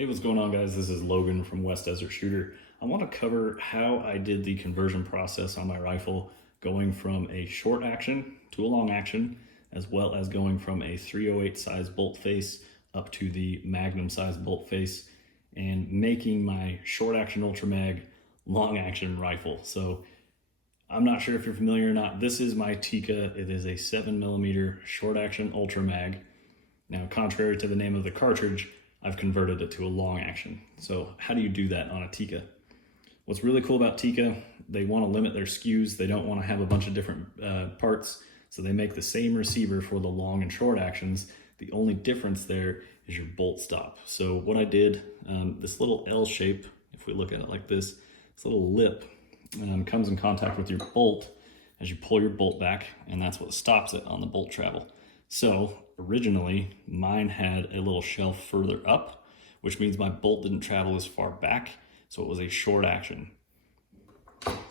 Hey, what's going on, guys? This is Logan from West Desert Shooter. I want to cover how I did the conversion process on my rifle, going from a short action to a long action, as well as going from a 308 size bolt face up to the Magnum size bolt face, and making my short action Ultra Mag long action rifle. So I'm not sure if you're familiar or not. This is my Tikka. It is a 7mm short action Ultra Mag. Now, contrary to the name of the cartridge, I've converted it to a long action. So how do you do that on a Tikka? What's really cool about Tikka, they want to limit their SKUs. They don't want to have a bunch of different parts. So they make the same receiver for the long and short actions. The only difference there is your bolt stop. So what I did, this little L shape, if we look at it like this little lip comes in contact with your bolt as you pull your bolt back, and that's what stops it on the bolt travel. So originally mine had a little shelf further up, which means my bolt didn't travel as far back, so it was a short action.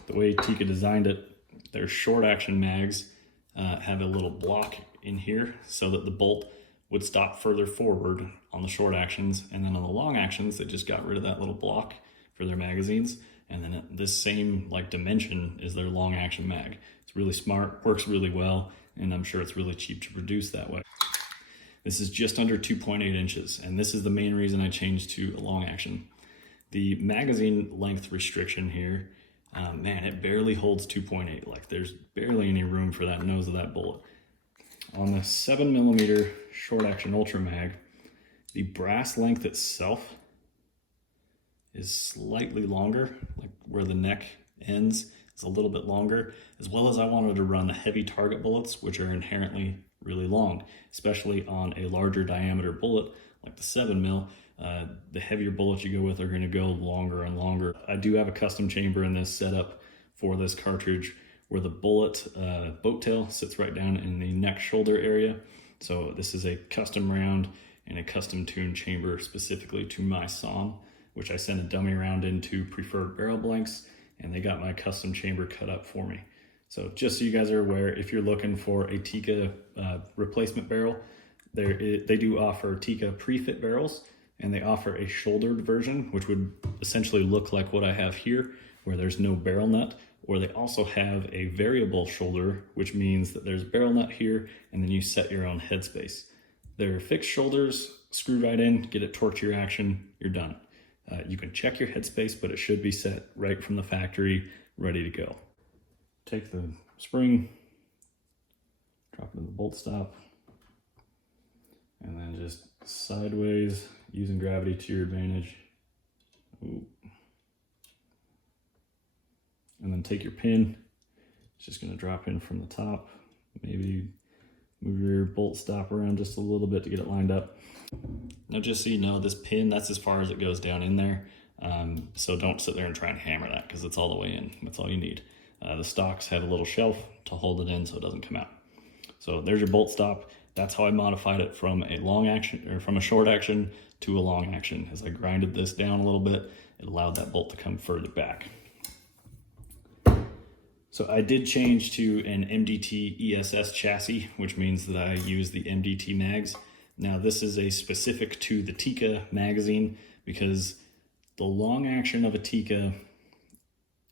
The way Tikka designed it, their short action mags have a little block in here so that the bolt would stop further forward on the short actions, and then on the long actions they just got rid of that little block for their magazines, and then this same dimension is their long action mag. It's really smart, works really well, and I'm sure it's really cheap to produce that way. This is just under 2.8 inches, and this is the main reason I changed to a long action. The magazine length restriction here, man, it barely holds 2.8. Like, there's barely any room for that nose of that bullet. On the 7mm short action Ultra Mag, the brass length itself is slightly longer, like where the neck ends is a little bit longer, as well as I wanted to run the heavy target bullets, which are inherently really long, especially on a larger diameter bullet like the 7mm. The heavier bullets you go with are going to go longer and longer. I do have a custom chamber in this setup for this cartridge where the bullet boat tail sits right down in the neck shoulder area. So this is a custom round and a custom tuned chamber specifically to my SAUM, which I sent a dummy round into Preferred Barrel Blanks, and they got my custom chamber cut up for me. So just so you guys are aware, if you're looking for a Tikka replacement barrel, they do offer Tikka pre-fit barrels, and they offer a shouldered version, which would essentially look like what I have here, where there's no barrel nut, or they also have a variable shoulder, which means that there's barrel nut here, and then you set your own headspace. They're fixed shoulders, screw right in, get it torqued to your action, you're done. You can check your headspace, but it should be set right from the factory, ready to go. Take the spring, drop it in the bolt stop, and then just sideways, using gravity to your advantage. Ooh. And then take your pin. It's just going to drop in from the top. Maybe move your bolt stop around just a little bit to get it lined up. Now, just so you know, this pin, that's as far as it goes down in there. So don't sit there and try and hammer that, because it's all the way in. That's all you need. The stocks have a little shelf to hold it in so it doesn't come out. So there's your bolt stop. That's how I modified it from a long action, or from a short action to a long action. As I grinded this down a little bit, it allowed that bolt to come further back. So I did change to an Mdt Ess Chassis, which means that I use the MDT mags. Now, this is a specific to the Tikka magazine, because the long action of a Tikka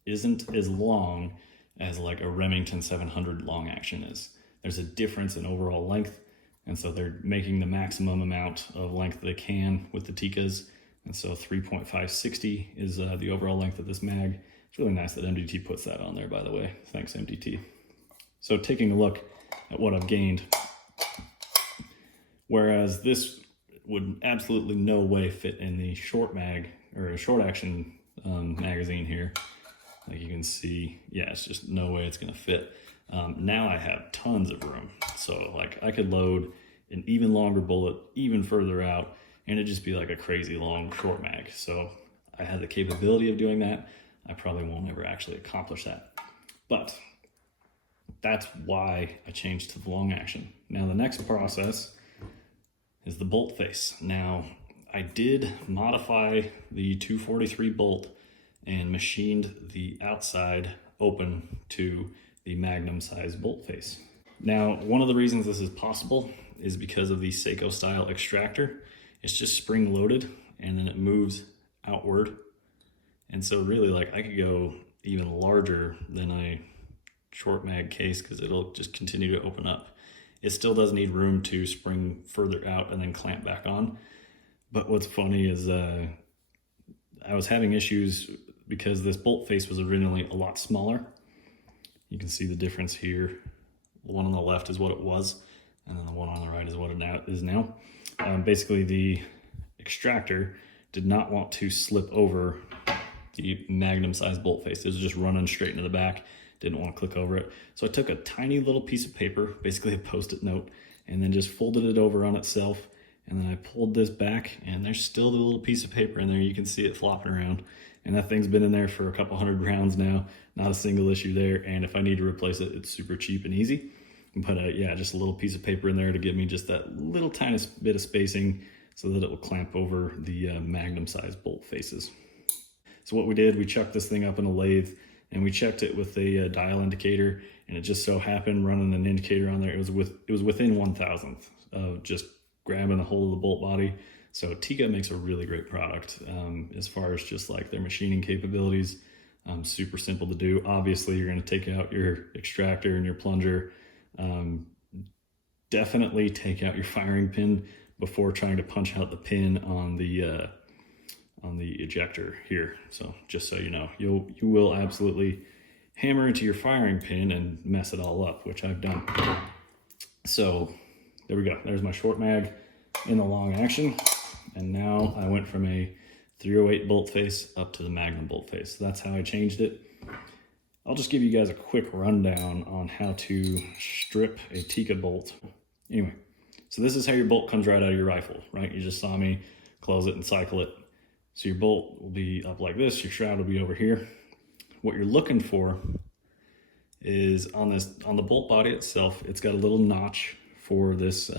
isn't as long as like a Remington 700 long action is. There's a difference in overall length, and so they're making the maximum amount of length they can with the Tikkas, and so 3.560 is the overall length of this mag. It's really nice that MDT puts that on there, by the way. Thanks, MDT. So taking a look at what I've gained, whereas this would absolutely no way fit in the short mag, or a short action magazine here. Like you can see, yeah, it's just no way it's gonna fit. Now I have tons of room. So like I could load an even longer bullet even further out, and it'd just be like a crazy long short mag. So I had the capability of doing that. I probably won't ever actually accomplish that. But that's why I changed to the long action. Now the next process is the bolt face. Now, I did modify the 243 bolt and machined the outside open to the Magnum size bolt face. Now, one of the reasons this is possible is because of the Seiko style extractor. It's just spring loaded, and then it moves outward. And so really, like, I could go even larger than a short mag case because it'll just continue to open up. It still does need room to spring further out and then clamp back on. But what's funny is I was having issues because this bolt face was originally a lot smaller. You can see the difference here. The one on the left is what it was, and then the one on the right is what it is now. Basically, the extractor did not want to slip over the Magnum size bolt face. It was just running straight into the back. Didn't want to click over it. So I took a tiny little piece of paper, basically a Post-it note, and then just folded it over on itself. And then I pulled this back, and there's still the little piece of paper in there. You can see it flopping around. And that thing's been in there for a couple hundred rounds now. Not a single issue there. And if I need to replace it, it's super cheap and easy. But yeah, just a little piece of paper in there to give me just that little tiny bit of spacing so that it will clamp over the Magnum size bolt faces. So what we did, we chucked this thing up in a lathe, and we checked it with a dial indicator, and it just so happened, running an indicator on there, it was within 1/1000th of just grabbing the whole of the bolt body. So Tikka makes a really great product as far as just like their machining capabilities. Super simple to do. Obviously, you're going to take out your extractor and your plunger. Definitely take out your firing pin before trying to punch out the pin on the ejector here. So just so you know, you will absolutely hammer into your firing pin and mess it all up, which I've done. So there we go. There's my short mag in the long action. And now I went from a 308 bolt face up to the Magnum bolt face. So that's how I changed it. I'll just give you guys a quick rundown on how to strip a Tikka bolt. Anyway, so this is how your bolt comes right out of your rifle, right? You just saw me close it and cycle it. So your bolt will be up like this, your shroud will be over here. What you're looking for is on the bolt body itself, it's got a little notch for this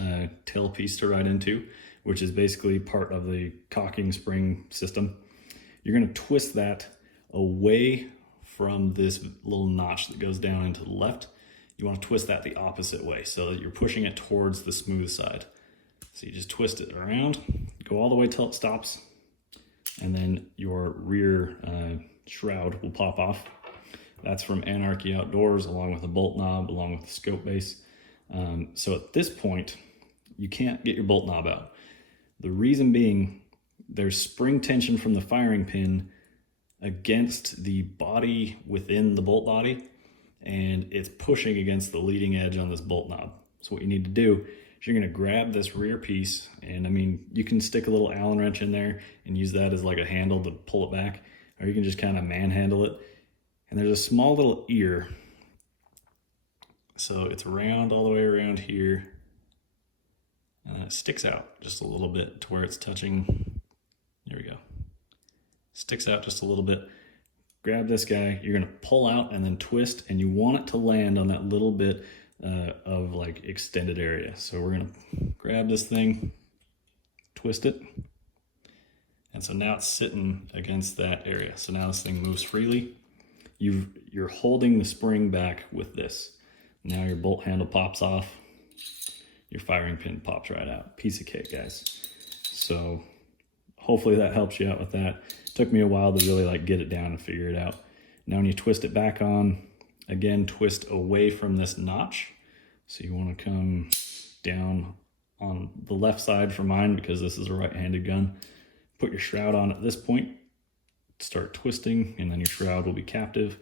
tail piece to ride into, which is basically part of the cocking spring system. You're gonna twist that away from this little notch that goes down into the left. You wanna twist that the opposite way so that you're pushing it towards the smooth side. So you just twist it around, go all the way till it stops, and then your rear shroud will pop off. That's from Anarchy Outdoors, along with a bolt knob, along with the scope base. So at this point, you can't get your bolt knob out. The reason being, there's spring tension from the firing pin against the body within the bolt body, and it's pushing against the leading edge on this bolt knob. So what you need to do is you're gonna grab this rear piece, and I mean, you can stick a little Allen wrench in there and use that as like a handle to pull it back, or you can just kind of manhandle it. And there's a small little ear. So it's round all the way around here, and then it sticks out just a little bit to where it's touching. There we go. Sticks out just a little bit. Grab this guy, you're gonna pull out and then twist, and you want it to land on that little bit of like extended area. So we're gonna grab this thing, twist it, and so now it's sitting against that area. So now this thing moves freely. You're holding the spring back with this. Now your bolt handle pops off, your firing pin pops right out. Piece of cake, guys. So hopefully that helps you out with that. It took me a while to really like get it down and figure it out. Now when you twist it back on, again, twist away from this notch. So you want to come down on the left side for mine because this is a right-handed gun. Put your shroud on at this point, start twisting, and then your shroud will be captive.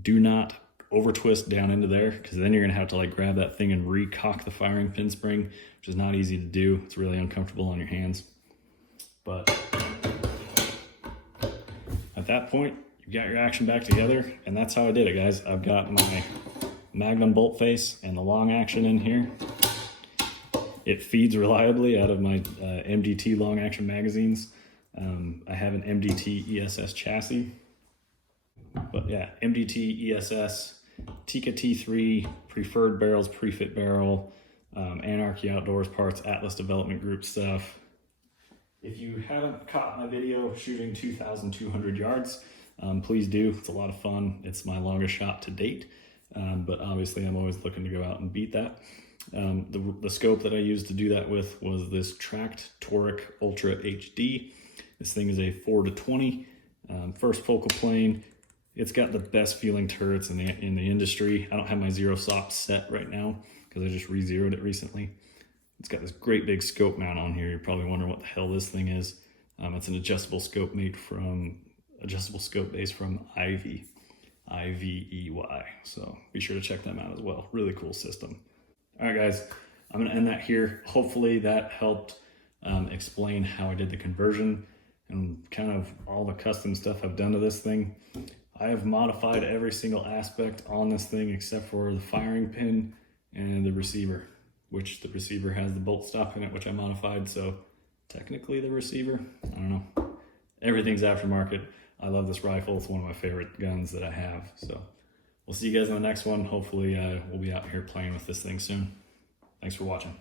Do not over twist down into there, because then you're gonna have to like grab that thing and recock the firing pin spring, which is not easy to do. It's really uncomfortable on your hands. But at that point, you got your action back together, and that's how I did it, guys. I've got my Magnum bolt face and the long action in here. It feeds reliably out of my MDT long action magazines. I have an Mdt Ess Chassis. But yeah, Mdt Ess, Tikka T3, preferred barrels, pre-fit barrel, Anarchy Outdoors parts, Atlas Development Group stuff. If you haven't caught my video shooting 2,200 yards, please do. It's a lot of fun. It's my longest shot to date, but obviously I'm always looking to go out and beat that. The scope that I used to do that with was this Tracked Toric Ultra HD. This thing is a 4-20, first focal plane. It's got the best feeling turrets in the industry. I don't have my zero stop set right now because I just re-zeroed it recently. It's got this great big scope mount on here. You're probably wondering what the hell this thing is. It's an adjustable scope base from Ivey, I-V-E-Y. So be sure to check them out as well. Really cool system. All right, guys, I'm gonna end that here. Hopefully that helped explain how I did the conversion and kind of all the custom stuff I've done to this thing. I have modified every single aspect on this thing except for the firing pin and the receiver, which the receiver has the bolt stop in it, which I modified. So technically the receiver, I don't know. Everything's aftermarket. I love this rifle. It's one of my favorite guns that I have. So we'll see you guys in the next one. Hopefully we'll be out here playing with this thing soon. Thanks for watching.